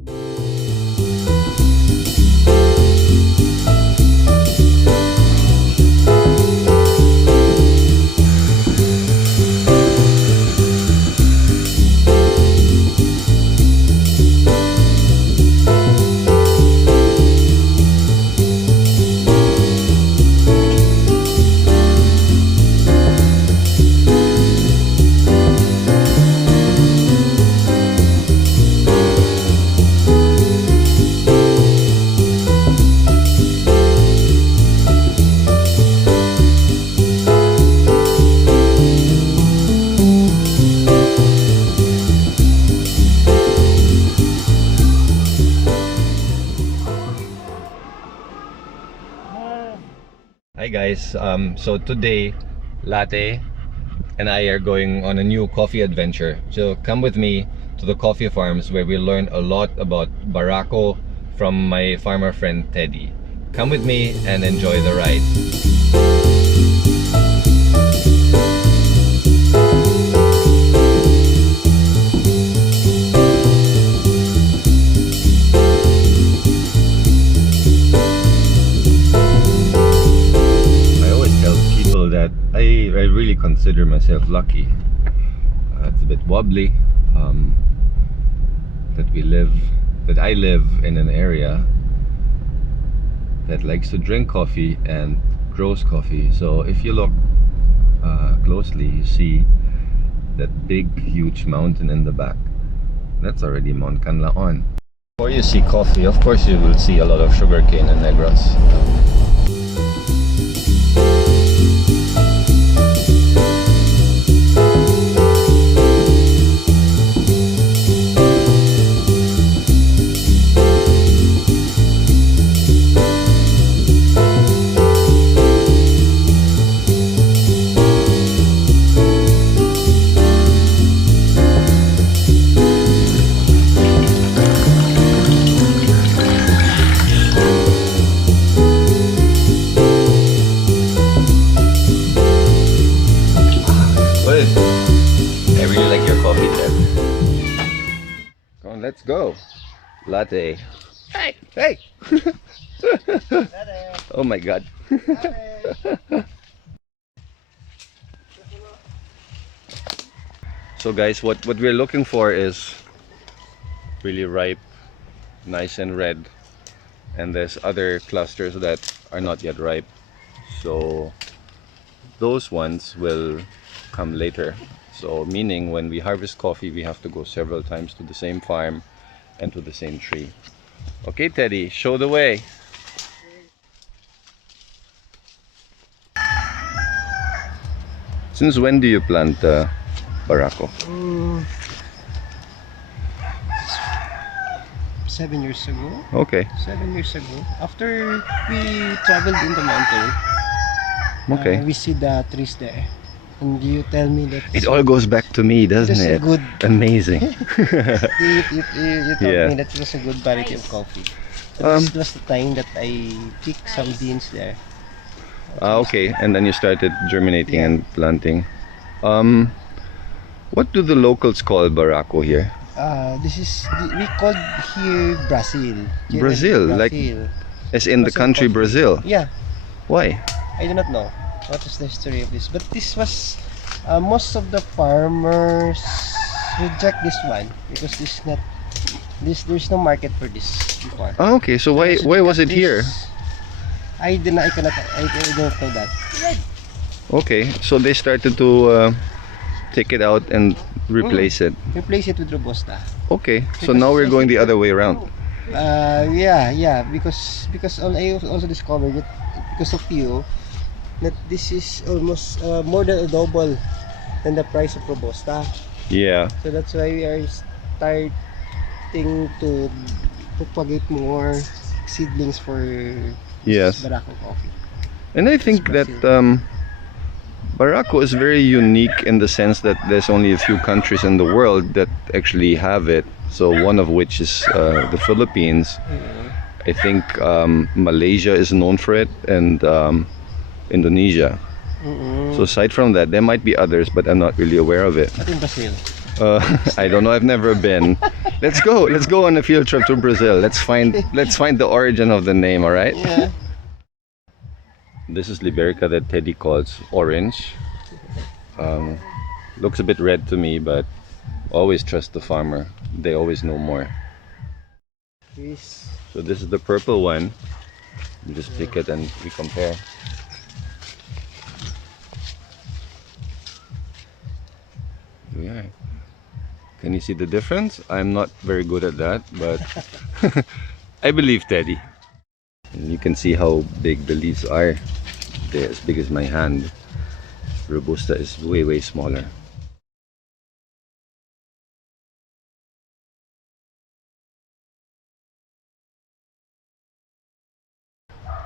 Hi guys, so today Latte and I are going on a new coffee adventure. So come with me to the coffee farms where we learn a lot about Barako from my farmer friend Teddy. Come with me and enjoy the ride. That I really consider myself lucky. It's a bit wobbly that I live in an area that likes to drink coffee and grows coffee. So if you look closely, you see that big huge mountain in the back. That's already Mount Kan-Laon. Before you see coffee, of course you will see a lot of sugarcane in Negros. Let's go. Latte. Hey, hey. Oh my god. So guys, what we're looking for is really ripe, nice and red, and there's other clusters that are not yet ripe, so those ones will come later. So meaning when we harvest coffee, we have to go several times to the same farm and to the same tree. Okay, Teddy, show the way. Since when do you plant Barako? 7 years ago. Okay. 7 years ago. After we traveled in the mountain, okay, we see the trees there. And you tell me that it all goes back to me, doesn't it? Good. Amazing. you told me that it was a good variety of coffee. So this was the time that I picked some beans there. Okay, and then you started germinating and planting. What do the locals call Barako here? We called here Brazil. Brazil, like as in the country coffee. Brazil? Yeah. Why? I do not know what is the history of this, but this was most of the farmers reject this one because there's no market for this before. Oh, okay, so why was it here? I don't know that. Okay, so they started to take it out and replace it. Replace it with Robusta. Okay, so now we're going the other way around. Yeah, because I also discovered that because of you that this is almost more than a double than the price of Robusta. Yeah. So that's why we are starting to propagate more seedlings for Barako coffee. And I think that Barako is very unique in the sense that there's only a few countries in the world that actually have it. So one of which is the Philippines. I think Malaysia is known for it, and Indonesia. So aside from that, there might be others, but I'm not really aware of it. I think Brazil. I don't know. I've never been. Let's go. Let's go on a field trip to Brazil. Let's find the origin of the name. All right. Yeah. This is Liberica that Teddy calls orange. Looks a bit red to me, but always trust the farmer. They always know more. This. So this is the purple one. You just pick it and we compare. Yeah. Can you see the difference? I'm not very good at that, but I believe Teddy. And you can see how big the leaves are. They're as big as my hand. Robusta is way smaller.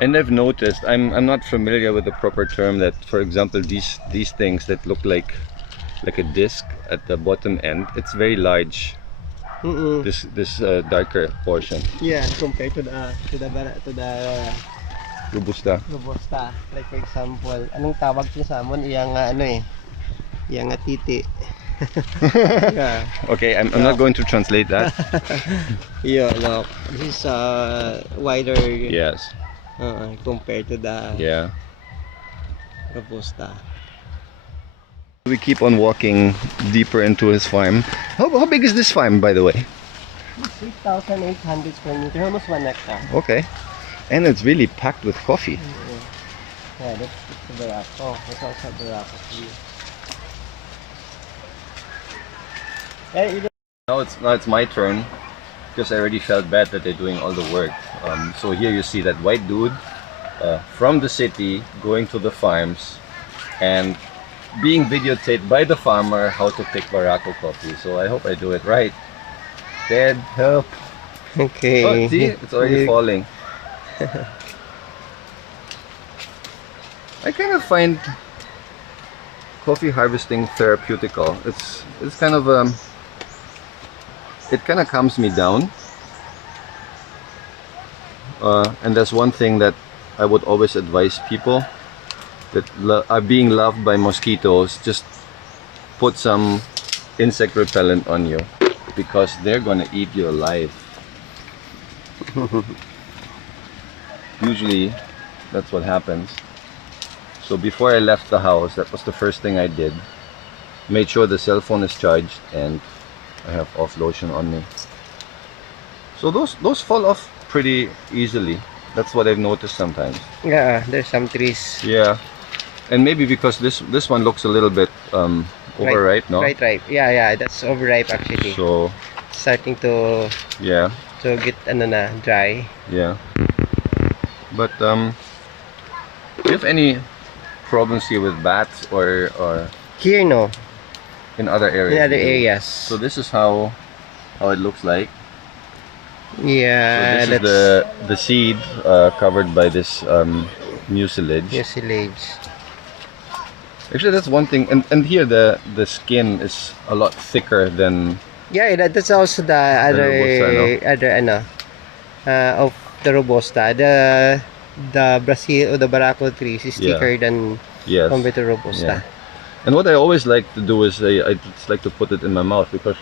And I've noticed, I'm not familiar with the proper term, that for example these things that look like a disc at the bottom end, it's very large. This darker portion. Yeah, compared to the Robusta. robusta. Like for example, anong tawag niya sa amon? Iyang ano eh. Iyang titi. Yeah. Okay, I'm not going to translate that. Yeah, look. This is wider. Yes. Compared to the Yeah. robusta. We keep on walking deeper into his farm. How big is this farm, by the way? 3,800 square meters, almost 1 hectare. Okay. And it's really packed with coffee. Yeah, that's the Barako. That's also Barako. Yeah, Now it's my turn, because I already felt bad that they're doing all the work. So here you see that white dude from the city going to the farms and being videotaped by the farmer how to pick Barako coffee. So I hope I do it right. Dad, help. okay. Oh, see, it's already falling. I kind of find coffee harvesting therapeutical. It's kind of it kind of calms me down. And that's one thing that I would always advise people that are being loved by mosquitoes. Just put some insect repellent on you, because they're gonna eat you alive. Usually that's what happens. So before I left the house, that was the first thing I did. Made sure the cell phone is charged and I have off lotion on me. So those fall off pretty easily. That's what I've noticed sometimes. Yeah, there's some trees. Yeah. And maybe because this one looks a little bit overripe, no? Right. Yeah, that's overripe actually. So Starting to get dry. Yeah. But do you have any problems here with bats or Here, no. in other areas? In other areas. So this is how it looks like. Yeah, So this is the seed covered by this mucilage. mucilage. Actually, that's one thing. And here the skin is a lot thicker than. Yeah, that's also the Robusta, of the robusta. The Brazil or the Barako trees is thicker than compared to robusta. Yeah. And what I always like to do is I just like to put it in my mouth, because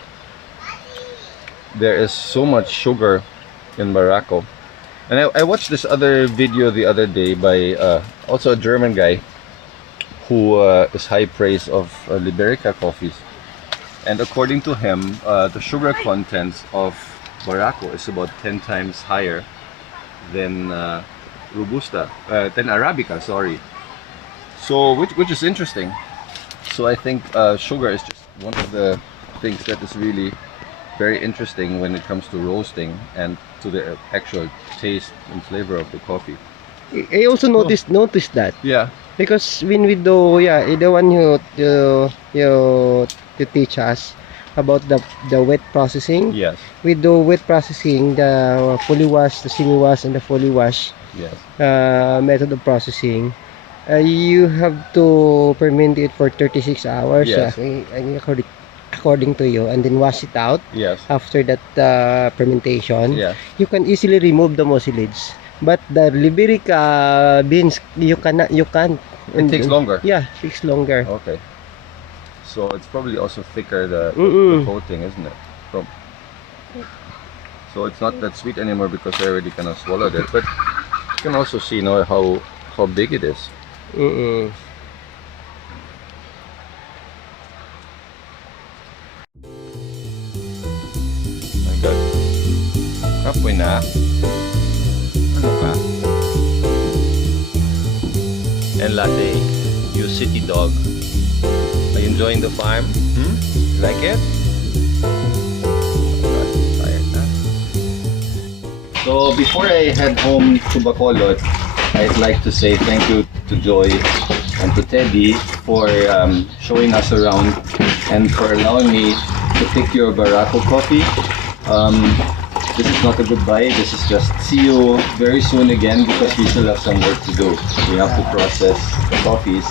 there is so much sugar in Barako. And I watched this other video the other day by also a German guy who is high praise of Liberica coffees. And according to him, the sugar contents of Barako is about 10 times higher than Robusta, than Arabica, sorry. So, which is interesting. So I think sugar is just one of the things that is really very interesting when it comes to roasting and to the actual taste and flavor of the coffee. I also noticed that. Yeah. Because when we do, the one who you teach us about the wet processing. Yes. We do wet processing, the fully wash, the semi-wash, and the fully wash. Yes. Method of processing. You have to ferment it for 36 hours. Yes. According to you, and then wash it out. Yes. After that fermentation, Yeah. you can easily remove the mucilage. But the Liberica beans, you can't. It takes longer. Yeah, it takes longer. Okay. So it's probably also thicker the Mm-mm. coating, isn't it? So it's not that sweet anymore because I already kind of swallowed it. But you can also see, you know, how big it is. Mm-mm. My God. Kapoy na? Ano ka? And Latte, you city dog. Are you enjoying the farm? Hmm? You like it? Oh, God, tired na. So before I head home to Bacolod, I'd like to say thank you to Joy and to Teddy for showing us around and for allowing me to pick your Barako coffee. This is not a goodbye, this is just see you very soon again because we still have some work to do. We have to process the coffees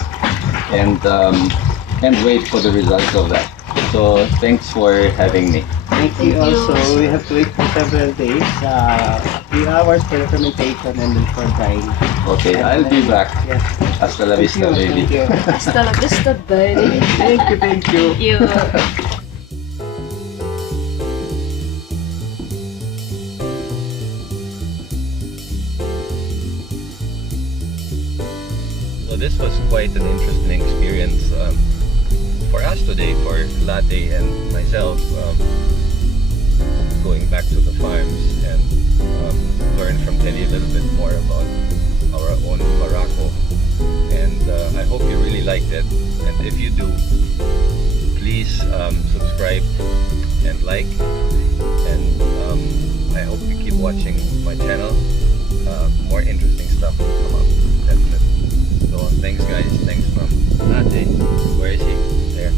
and wait for the results of that. So thanks for having me. Thank you also. We have to wait for several days, 3 hours for the fermentation and then for drying. Okay, I'll be back. Yes. Hasta la vista, baby. Thank you. Hasta la vista, baby. Thank you, thank you. You. So this was quite an interesting experience for us today, for Latte and myself, going back to the farms and learn from Teddy a little bit more about our own Barako. And I hope you really liked it. And if you do, please subscribe and like. And I hope you keep watching my channel. More interesting stuff will come up, definitely. So thanks guys, thanks from Latte. Where is he? There.